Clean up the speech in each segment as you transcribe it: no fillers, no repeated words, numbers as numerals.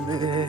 Grabe.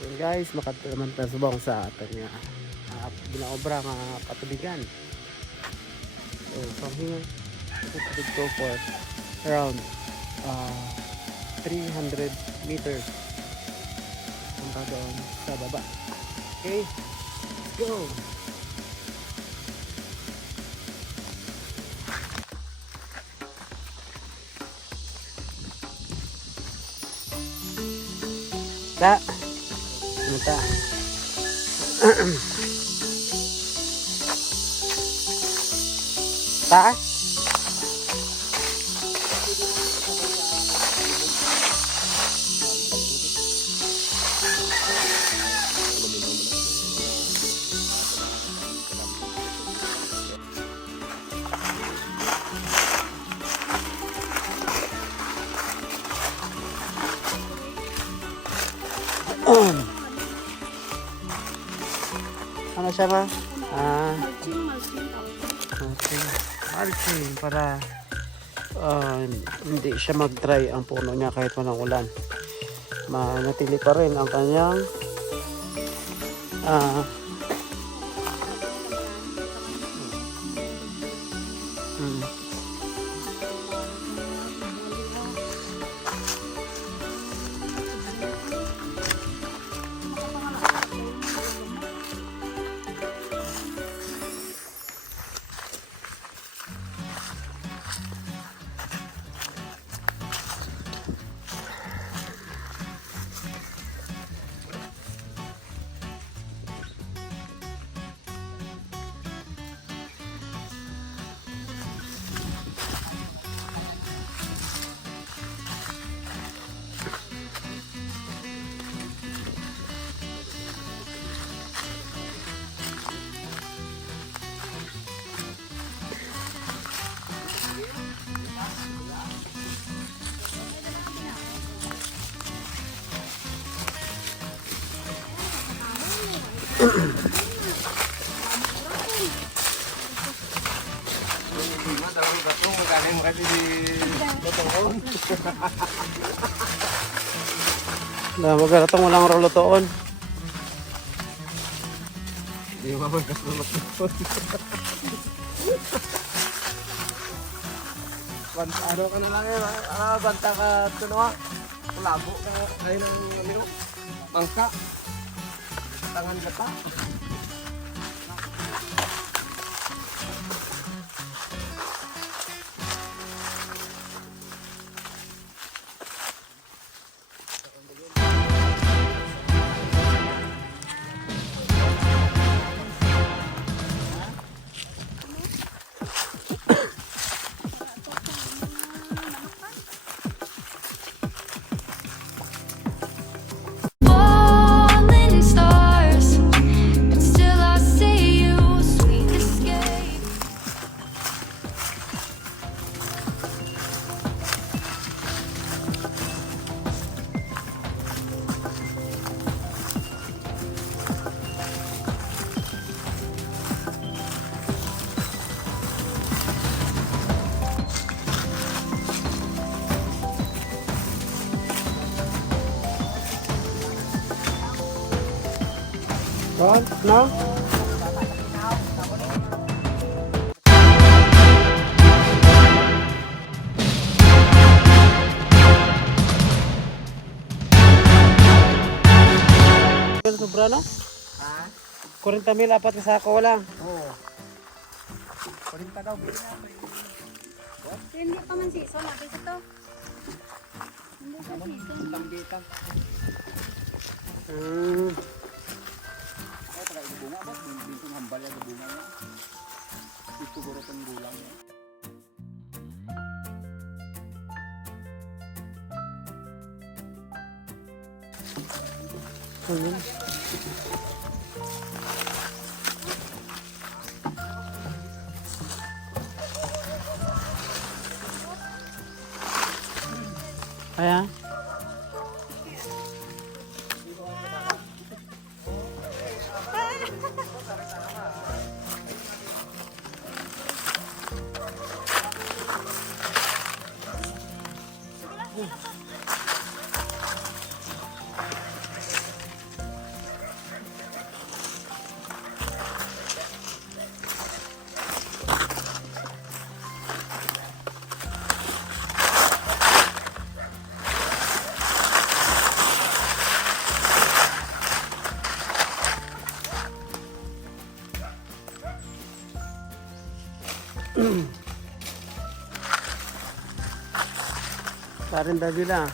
So guys, makatulaman ta subong sa atin nga ginaobra nga katubigan. So from here, we could go for around 300 meters punta doon sa baba. Okay, let's go! Ta! Ano ta? Ta? Ano siya ba? Mulching para hindi siya mag-dry ang puno niya kahit walang ulan. Manatili pa rin ang kanyang na magalatong walang rolotoon. Hindi mo ba rolotoon? Ano ka na lang yun, banta ka tunawa. Kulabo ka kayo ng angka. Tangan ka pa. What? No? Sobra no? Ha? 40,000 apat na sako lang. Oo. 40 daw. Hindi pa man season, natin ito. Hindi pa season. Tanggitan. Ay, taga bunga ba? Bintong hambal yan bunga na. Ito siguro itong gulang. Ayun. Kaya? Parin Davila.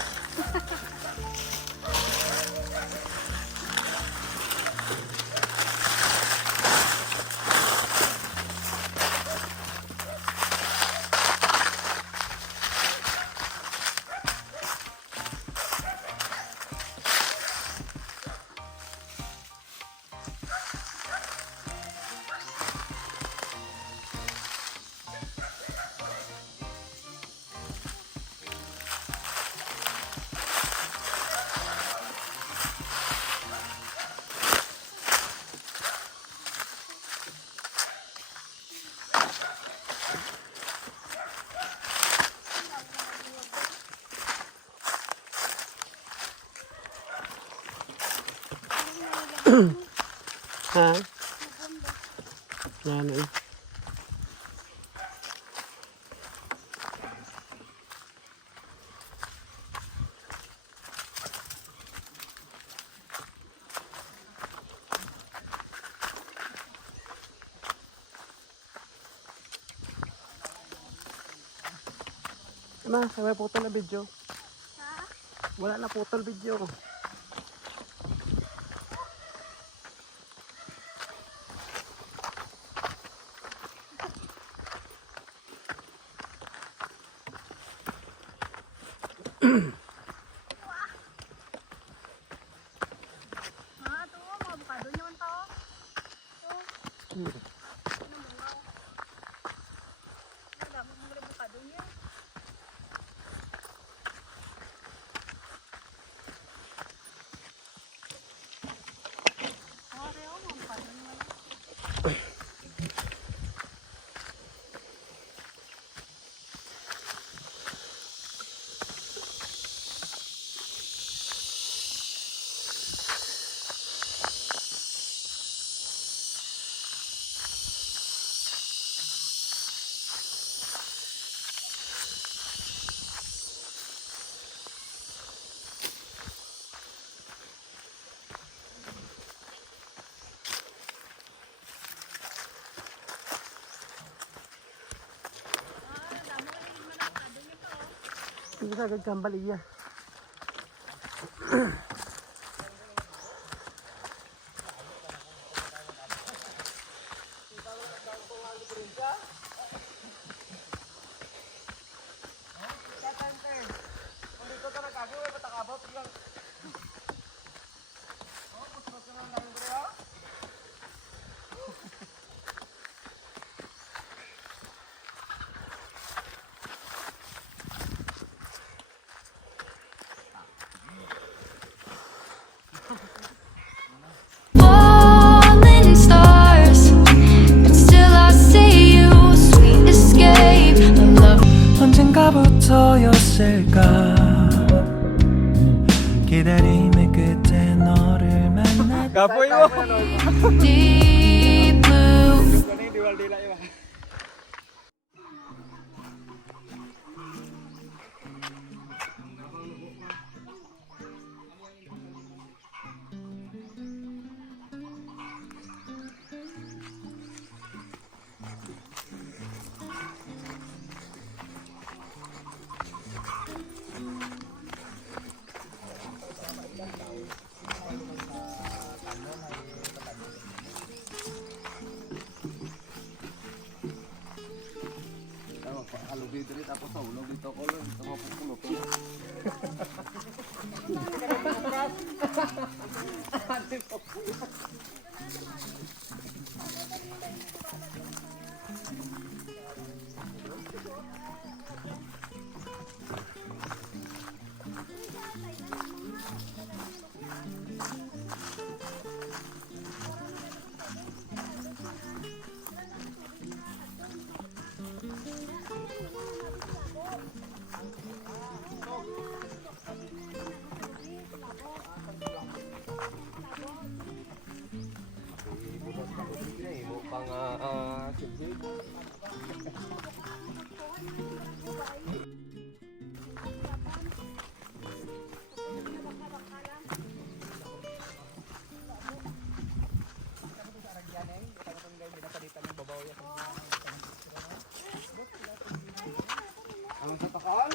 Ha? Yan eh. Ano, may putol na video. Wala na putol video. Ito, mga avocado nyo ang tao. Ito. Ano mo nga? Ang dami mga avocado niya. Mga avocado niya. Hindi ka agad kambaliya. Falling stars, but still I see you, sweet escape. I love. 언젠가부터였을까 기다림의 끝에 너를 만났 Kapoy mo. deep blue. Kaning diwal-dila iba. Alubi diri tapos sa ulo dito ko lang dito mapupuno. Pang sibsib. Ang sa takal?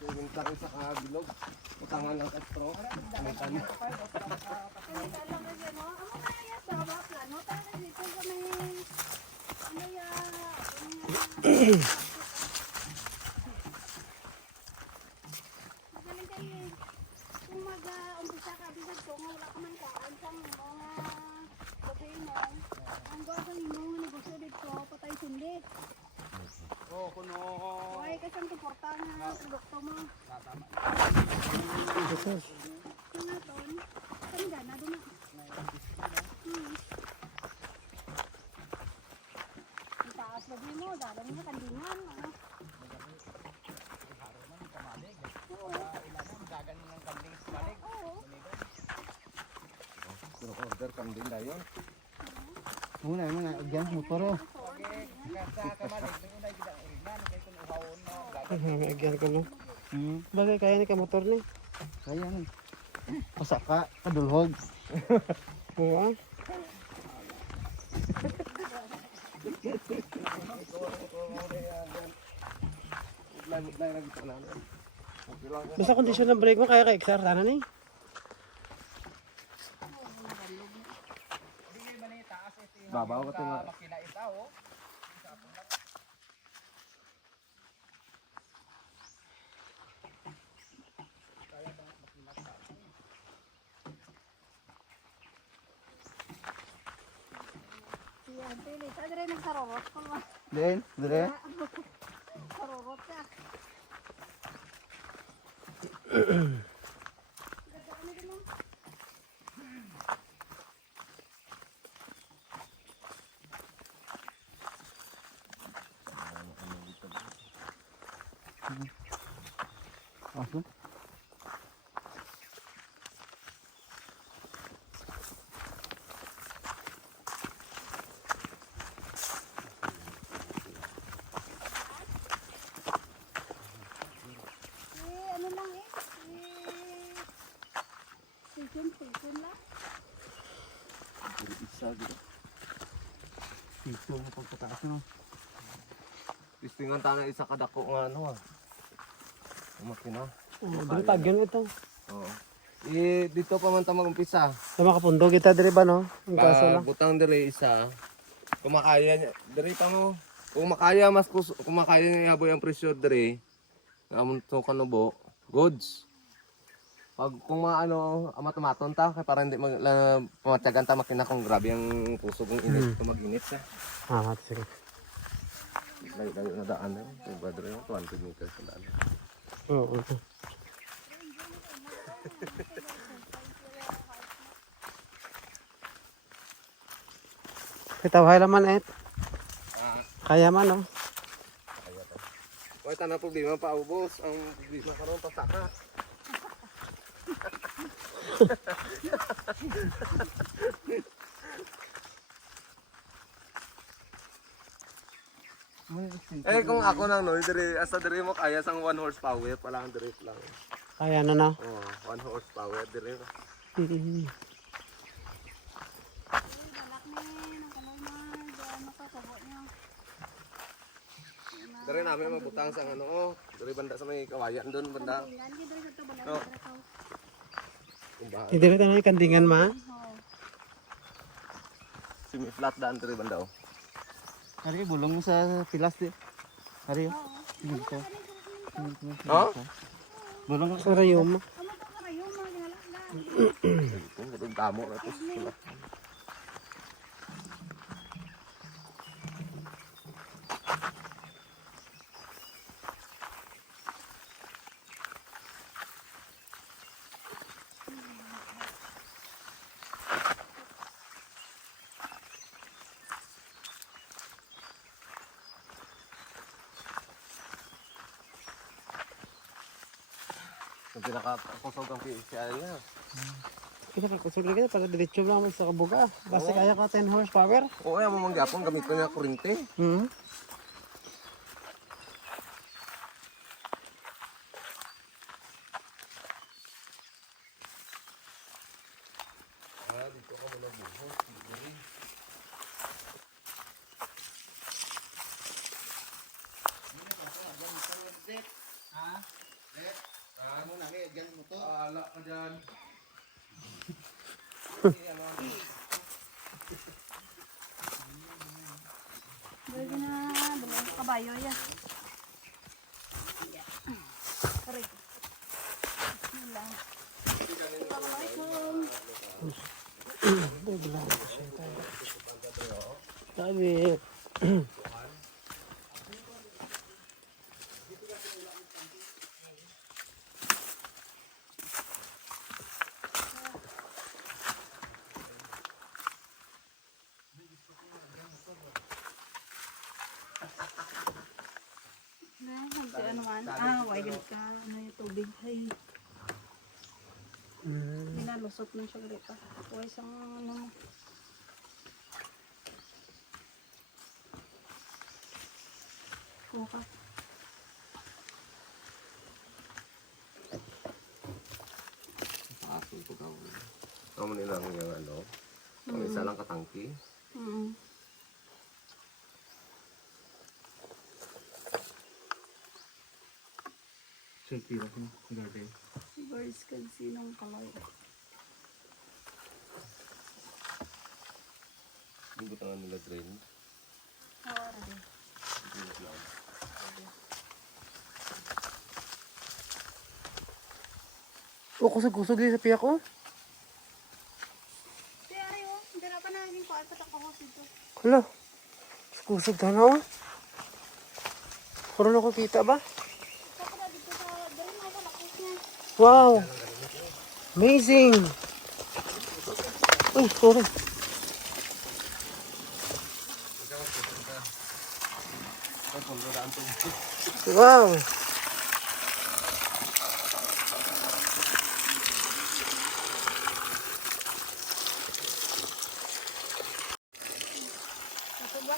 Pinta rin sa kabilog. Utangan ng estro. May tanya. Kung mag-umpisa ka, bisag ko, wala ka man kaan sa mga kapino. Ang gawa sa inyo, negosyo dito, patay sindi. Oh, kuno. Huwag kasang tuporta nga produkto mo. Jesus. Yung naton, saan gana doon na? Ang taas na din mo, dalang mo kandingan. Order kambing dayon. Muna yung mga agyan, motor oh. Agyan ko no. Bagay kaya ni ka motor ni. Kaya ni. Pasak ka, kadulhog. Oo. Basta kondisyon ng brake mo kaya ka XR sana ni. Babaw ka tinga. Yan, pili. Saan rin nagsarorot ko mo? Din, dire. Sarorot ka. Aso. Ano lang eh. Station lang. Isa dito. Piso na pagkataas no. Pistingan tayo isa kadako nga ano ah. Makina. Bintag yun ito. Oo. Dito pa man ta mag-umpisa. Sa makapundo kita dire ba no? Ang kaso lang. Butang dire isa. Kung makaya niya, dire pa mo. Kung makaya kung makaya niya yaboy ang presyo dire. Amon to kanubo, goods. Pag kung maano, amatomaton ta kay para hindi pamatyagan ta makina kung grabe ang puso kung init to mag-init siya. Sige. Layo na daan na. Kung ba dire 20 meters na daan. Oo. Kita bahay naman eh. Kaya man no. Wala na problema pa ubos. Ang problema karon pasaka. Eh kung ako nang no, dire asa dire mo kaya sang 1 horsepower pa lang dire lang. Kaya na na. Oh, 1 horsepower dire. Mm. Balak ni ng kamay na dyan makakabo niya. Dire namin mabutang sang ano oh, dire banda sa may kawayan doon banda. Tingnan kita sa to balak Oh. na tao. Kumbahan. Hindi na tayo kandingan ma. Oh. Semi flat daan dire banda oh. Hari bulong sa pilas di. Hari Oo. dito. Oh? Bulong sa rayom. Amo to karayo mga Ito dinala. gud damo na to. Hindi nakakusog ang PCI niya. Kita kakusog lagi para diretso lang sa kabuga. Basta kaya ka 10 horsepower. Oo, ayaw mo manggapon gamit ko niya kurente. Hmm. Dito ka muna buhos. Ala ka dyan. Dali na dali kabayo ya. Aray. Bismillah. Assalamualaikum. Sabi. Na, hindi ano man. Why din ka ano yung tubig ay pinalusot man siya ulit pa. Why isang ano. Kuka. Kamu nilang yung ano, ang isa lang katangki. Birds can see nung kalay. Hindi ko nila drain. Oo, ready. Oh, kusog-kusog din sa piyak ko. Kaya ayo, hindi na pa namin kuhaan pa takahos dito. Hala. Kusog ta na oh. Karon ako kita ba? Saka na dito sa dali na sa lakos niya. Wow. Amazing. Uy, sorry. Wow. Ito ba?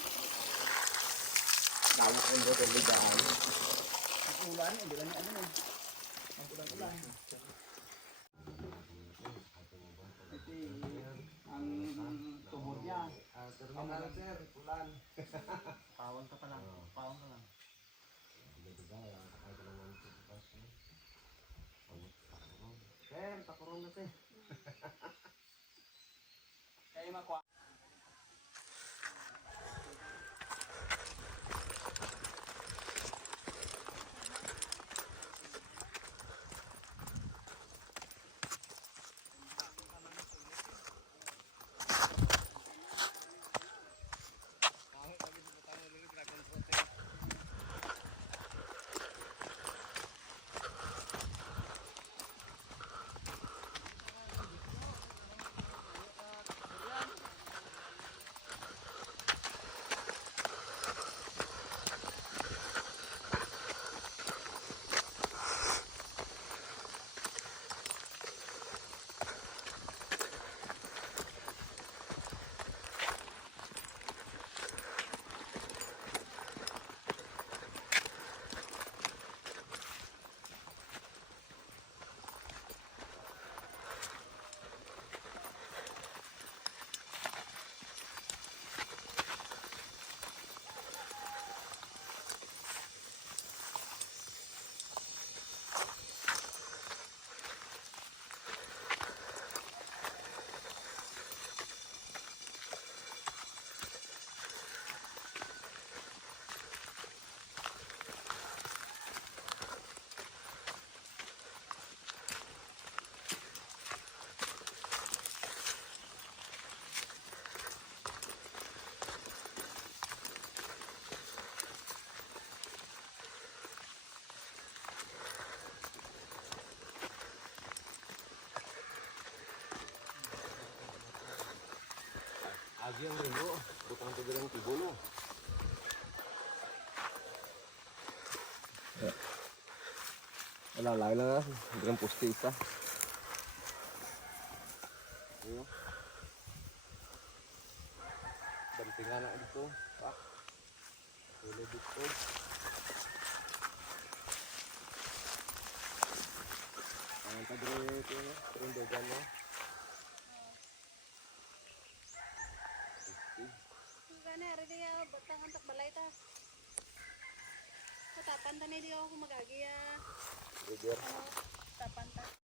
Diyan rin mo. Butang to din tibulo. Wala lang na. Hindi pusti isa. Ayo. Bantingan na dito. Pak. Ulo dito. Ang padre ito. Rindogan mo. Gani, ari dia batang antak balay ta. Tapan ta ni dia ako magagi River. tapan ta.